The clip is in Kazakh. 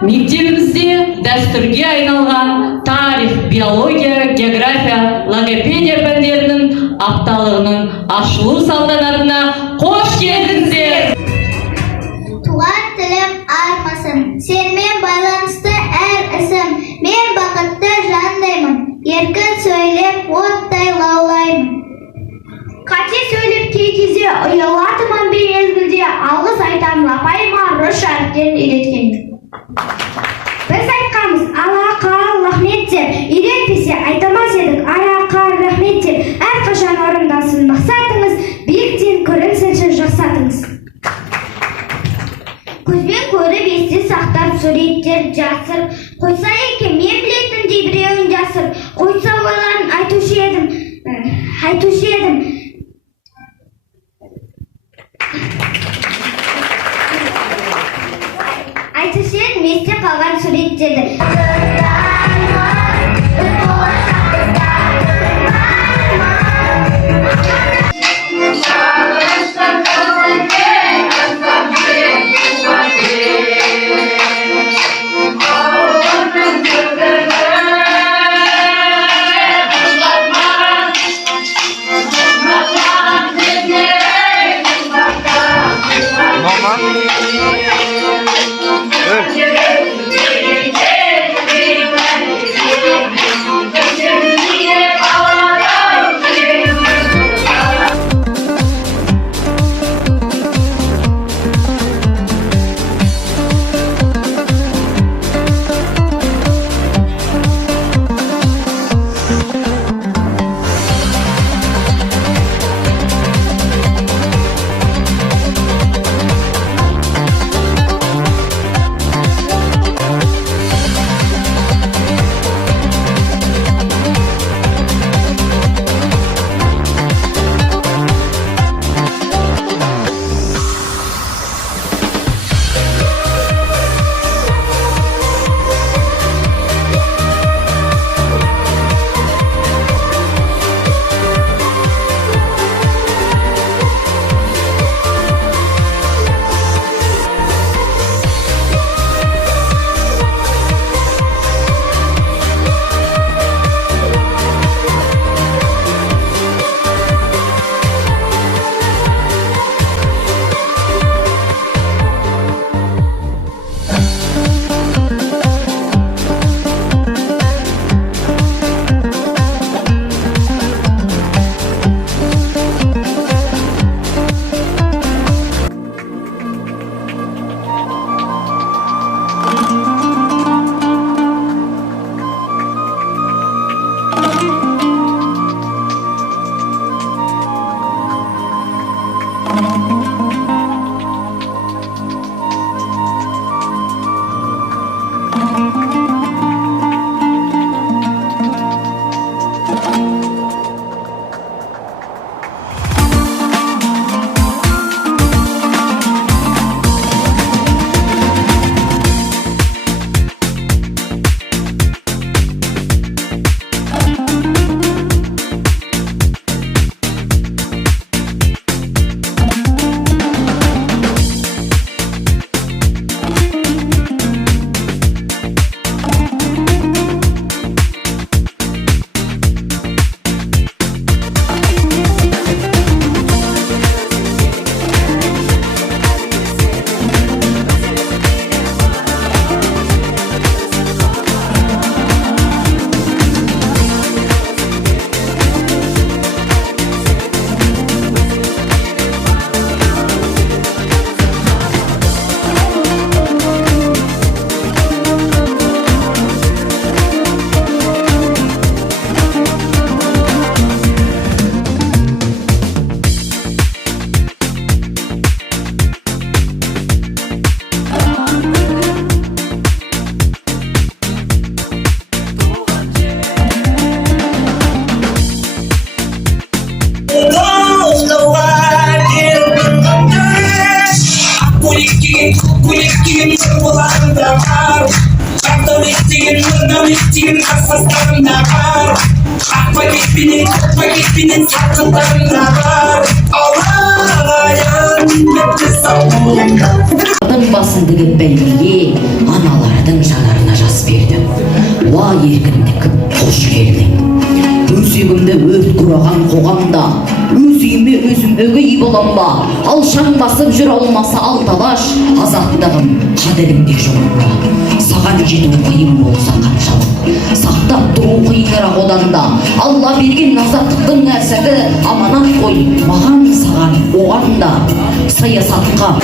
Мектебімізде дәстүрге айналған тарих, биология, география, логопедия пәндерінің апталығының ашылу салтанатына қош келдіңіздер! Туған тілім армысың, сенмен байланысты әр ісім, мен бақытты жандаймын, еркін сөйлеп, оттай лаулаймын. Қате сөйлеп кей кезде ұялатымын бір мезгілде, алғыс айтамын апайыма рұш әріптерін үйреткен. Біз айтқанбыз, алақа, рахмет деп, үйретпесе айтамас едік, арақа, рахмет деп, әрқашан орындасын мақсатыңыз, биіктен көрінсінші жақсатыңыз. Көзбен көріп есте сақтап суреттер жасыр, қойса екен мен білетіндей біреуін жасыр, қойса ойларын айтушы едім. Есте қалған суреттерді. Алтын басын тігіп бәйгеге, аналардың жанарына жас берді. Уа еркіндік, қош келдің. Өзегімді өрт құраған қоғамда, өз үйіме өзім өгей болам ба? Алшаң басып жүр алмаса алталаш, азаттығым қадірімде жоғында. Саған жету қиын болса қаншалық, сақтап тұру қиынырақ одан да. Алла берген азаттықтың нәсігі аманат қой, маған саған оған да. Саясатқа